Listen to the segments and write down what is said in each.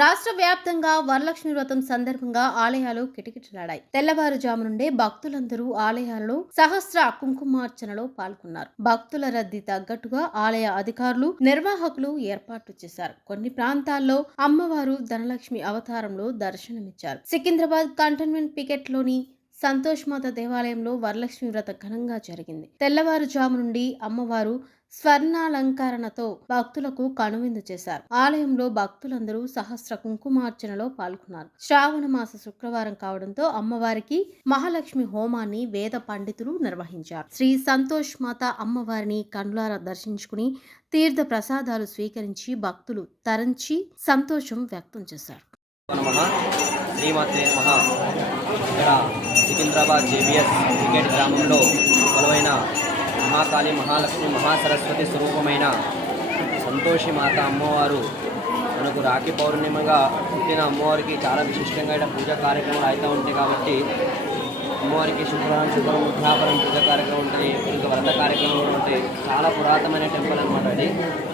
రాష్ట్ర వ్యాప్తంగా వరలక్ష్మి వ్రతం సందర్భంగా ఆలయాలు కిటకిటలాడాయి. తెల్లవారుజాము నుండే భక్తులందరూ ఆలయాలలో సహస్ర కుంకుమార్చనలో పాల్గొన్నారు. భక్తుల రద్దీ తగ్గట్టుగా ఆలయ అధికారులు, నిర్వాహకులు ఏర్పాట్లు చేశారు. కొన్ని ప్రాంతాల్లో అమ్మవారు ధనలక్ష్మి అవతారంలో దర్శనమిచ్చారు. సికింద్రాబాద్ కంటోన్మెంట్ పికెట్లోని సంతోష్ మాత దేవాలయంలో వరలక్ష్మి వ్రత ఘనంగా జరిగింది. తెల్లవారుజాము నుండి అమ్మవారు స్వర్ణాలంకరణతో భక్తులకు కనువిందు చేశారు. ఆలయంలో భక్తులందరూ సహస్ర కుంకుమార్చనలో పాల్గొన్నారు. శ్రావణ మాస శుక్రవారం కావడంతో అమ్మవారికి మహాలక్ష్మి హోమాన్ని వేద పండితులు నిర్వహించారు. శ్రీ సంతోష్ మాత అమ్మవారిని కనులారా దర్శించుకుని తీర్థ ప్రసాదాలు స్వీకరించి భక్తులు తరించి సంతోషం వ్యక్తం చేశారు. సికింద్రాబాద్ జేబీఎస్ క్రికెట్ గ్రామంలో కొలువైన మహాకాళి, మహాలక్ష్మి, మహాసరస్వతి స్వరూపమైన సంతోషి మాత అమ్మవారు మనకు రాఖీ పౌర్ణిమగా పుట్టిన అమ్మవారికి చాలా విశిష్టంగా ఇక్కడ పూజా కార్యక్రమాలు అవుతూ ఉంటాయి. కాబట్టి అమ్మవారికి శుక్రవారం ఉద్యాపనం పూజా కార్యక్రమం ఉంటుంది, ఇంకా వ్రత కార్యక్రమాలు కూడా ఉంటాయి. చాలా పురాతనమైన టెంపుల్ అనమాట అది.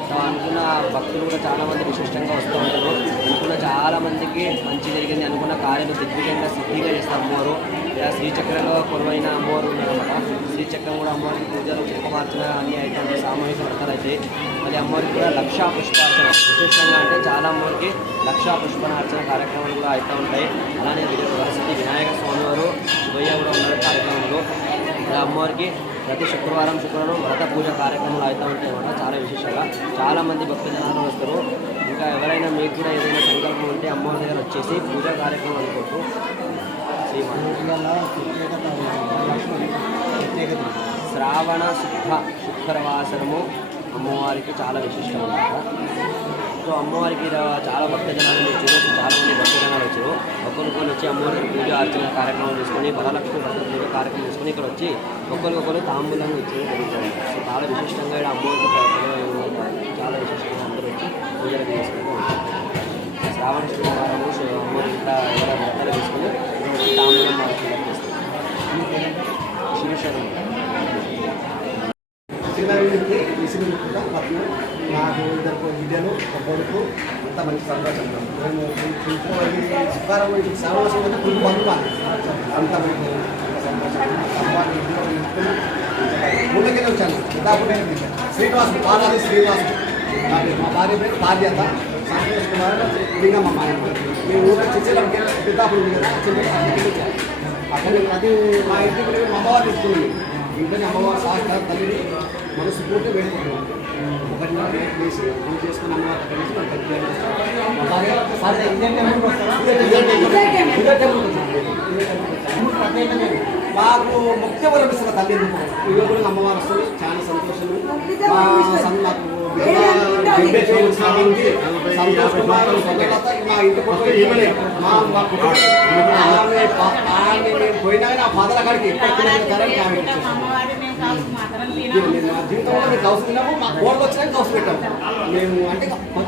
సో అనుకున్న భక్తులు కూడా చాలామంది విశిష్టంగా వస్తూ ఉంటారు. అనుకున్న చాలామందికి మంచి జరిగింది, అనుకున్న కార్యాలు దిగ్విజయంగా సిద్ధిగా చేస్తారు అమ్మవారు. ఇలా శ్రీచక్రంలో కొలువైన అమ్మవారు ఉన్నారన్నమాట. శ్రీచక్రం కూడా అమ్మవారికి పూజలు, కుంకుమార్చన అన్నీ అయితే సామూహిక వ్రతాలు అయితే అది అమ్మవారికి కూడా లక్షా పుష్పార్చన విశేషంగా అంటే చాలా అమ్మవారికి లక్షా పుష్పార్చన కార్యక్రమాలు కూడా అవుతూ ఉంటాయి. అలానే వరసతి వినాయక స్వామి వారు శివయ్య కూడా ఉన్నారు కార్యక్రమంలో. ఇలా అమ్మవారికి ప్రతి శుక్రవారం వ్రత పూజ కార్యక్రమాలు అవుతూ ఉంటాయి అన్నమాట. చాలా విశేషంగా చాలామంది భక్తజనాలు వస్తారు. ఇంకా ఎవరైనా మీకు కూడా ఏదైనా సంకల్పం ఉంటే అమ్మవారి దగ్గర వచ్చేసి పూజా కార్యక్రమం అనుకోవచ్చు. శ్రావణ శుద్ధ శుక్రవాసరము అమ్మవారికి చాలా విశిష్టం అన్నమాట. సో అమ్మవారికి చాలా భక్తజనాలు వచ్చారు, చాలామంది భక్తజనాలు వచ్చారు. ఒక్కొక్కరు వచ్చి అమ్మవారికి పూజ అర్చన కార్యక్రమం చేసుకుని, వరలక్ష్మి వ్రత పూజ కార్యక్రమం చేసుకుని ఇక్కడ వచ్చి ఒక్కొక్కరు తాంబూలాన్ని ఇచ్చి జరుగుతుంది. సో చాలా విశిష్టంగా ఇక్కడ అమ్మవారికి చాలా విశిష్టంగా అందరూ వచ్చి పూజలు చేసుకుంటూ ఉంటారు. శ్రావణ శుక్రవారము అమ్మవారి ఇంట ఎవరైనా వ్రతాలు తీసుకుని తాంబూలం మార్చడం చేస్తారు. శివశరణం నాకు ఇద్దరు విద్యలు ఒక కొడుకు అంతా మంచి సంతోషం. మేము శుక్రవారం శ్రావణ పురుగు పండుగ అంత మనకు సంతోషం. ఊళ్ళకెళ్ళి వచ్చాను. దాదాపు శ్రీనివాసు పాదాలి శ్రీనివాసు మా భార్య పేరు బాధ్యత సంతోష్ కుమార్ లింగమ్మ. మేము ఊళ్ళో చిచ్చలకి పితాపులు అక్కడ అది మా ఇంటికి మా అమ్మవారు తీసుకున్నాను. ఇంట్లోనే అమ్మవారు సాక్షాత్ తల్లిని మనసు పూర్తి వేడుకుంటున్నాం. ఒకటి వేసి పూజ చేసుకుని అమ్మవారు మాకు ముఖ్య వరమిస్తున్న తల్లి ఈరోజు అమ్మవారు వస్తుంది. చాలా సంతోషము. నాకు సంతోష్ కుమార్ మా ఇంటి పోయినా నా పాదల కాడికి మా జీవితంలో మేము కౌసు తిన్నాము. మా కోళ్ళు వచ్చినాక కౌసు పెట్టాము మేము. అంటే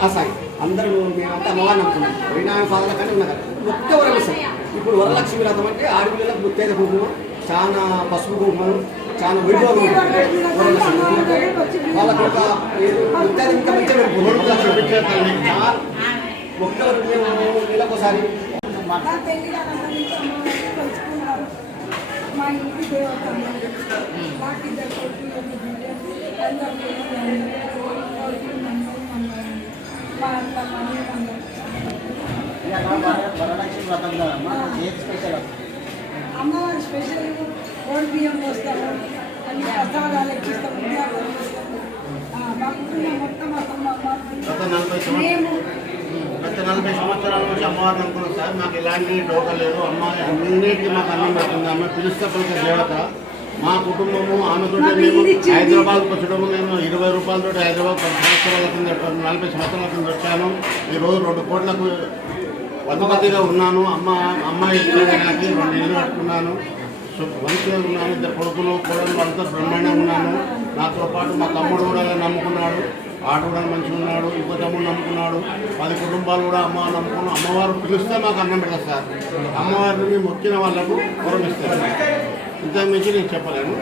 అసాయి అందరూ మేమంటే అమ్మవారిని నమ్ముతున్నాం. పోయినా పాదల కానీ ఉన్నా కదా ముఖ్య వరమిస్తాం. ఇప్పుడు వరలక్ష్మి వ్రతం అంటే ఆడపిల్లలకు ముత్తైద కుంకుమ, చాలా పసుపు కుంకుమలు, చాలా విడుదల వాళ్ళకు ఒక ముత్తైద ఇంకా మంచిగా ముఖ్య మేము నెలకోసారి మా ఇంటి దేవత నాకు ఇద్దరు కొడుకులు అమ్మవారి స్పెషల్ ఓడి బియ్యం పోస్తాము, అన్ని ప్రసాదాలు ఎక్కిస్తాము, విద్యార్థులు వస్తాము. మా కుటుంబం మొత్తం మేము గత 40 సంవత్సరాల నుంచి అమ్మవారిని అనుకున్నాం సార్. మాకు ఇలాంటి డోకా లేదు. అమ్మాయి అన్నింటికి మాకు అన్నం పెడుతుంది. ఆమె పిలుస్తే పలికే దేవత. మా కుటుంబము ఆమెతో మేము హైదరాబాద్కి వచ్చడము. నేను 20 రూపాయలతో హైదరాబాద్ 10 సంవత్సరాల కింద 40 సంవత్సరాల కింద వచ్చాను. ఈరోజు 2 కోట్లకు అధిపతిగా ఉన్నాను. అమ్మాయి ఇచ్చేదానికి 2 ఇళ్ళు కట్టుకున్నాను. మంచిగా ఉన్నాను. 2 కొడుకులు కోడలు అంతా బ్రహ్మాండంగా ఉన్నాను. నాతో పాటు మా తమ్ముడు కూడా నమ్ముకున్నాడు. ఆడు కూడా మంచిగా ఉన్నాడు. ఇంకో తమ్ముడు నమ్ముకున్నాడు. 10 కుటుంబాలు కూడా అమ్మ నమ్ముకున్నాం. అమ్మవారు పిలిస్తే మాకు అన్నం పెడతారు సార్. అమ్మవారిని మొక్కిన వాళ్ళకు గౌరవిస్తారు. ఇంతకు మించి నేను చెప్పలేను.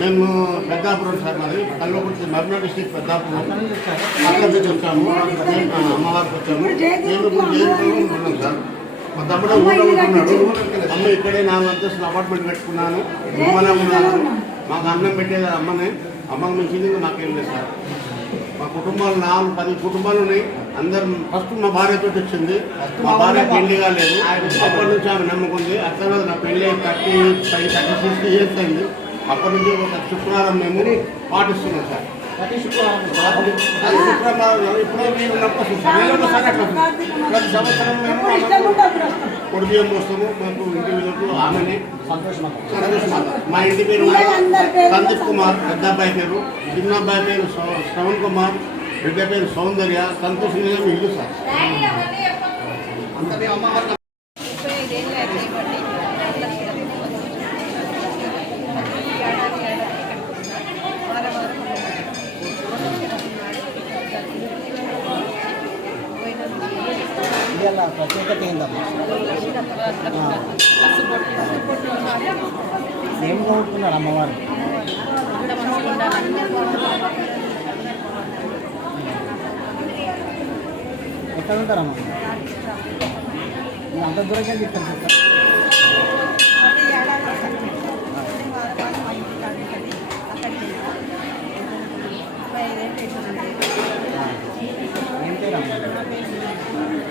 మేము పెద్దాపురం సార్, మాది కల్వకుర్తి మర్నాడు డిస్ట్రిక్ట్ పెద్దాపురం. అక్కడి నుంచి వచ్చాము, అమ్మవారికి వచ్చాము. మేము ఇప్పుడు జైలులో ఉంటున్నాం సార్. మా తమ్ముడు ఊళ్ళో ఉంటున్నాడు. అమ్మ ఇక్కడే 4 అంతస్తులు అపార్ట్మెంట్ పెట్టుకున్నాను, అమ్మనే ఉన్నాను. మాకు అన్నం పెట్టేది అమ్మనే. అమ్మకు మించింది ఇంకా మాకేం లేదు సార్. మా కుటుంబాలు 4-10 కుటుంబాలు ఉన్నాయి. అందరు ఫస్ట్ మా భార్యతో వచ్చింది. మా భార్య పెళ్లి కాలేదు, అప్పటి నుంచి ఆమె నమ్ముకుంది. అట్లా నా పెళ్లి 30-60 ఇయర్స్ అయింది. అప్పటి నుంచి ఒక శుక్రవారం మేము పాటిస్తున్నాం సార్. ప్రతి శుక్రవారం ఇప్పుడు మేము ఒకసారి ప్రతి సంవత్సరం మేము కొడుకు వస్తాము. మాకు ఇంటి వీళ్ళకు ఆమెనే సంతోషమాత. మా ఇంటి పేరు సందీప్ కుమార్, పెద్ద అబ్బాయి పేరు, చిన్న అబ్బాయి పేరు శ్రవణ్ కుమార్, బిడ్డ పేరు సౌందర్య. సంతోష్ నిలయం ఇల్లు సార్. అంతనే అమ్మవారు ఇవాళ ప్రత్యేకత ఏందమ్మా? ఏం కోరుకున్నారు అమ్మవారు? ఎక్కడ ఉంటారమ్మా? మీరు అంత దూరంగా చెప్తారు.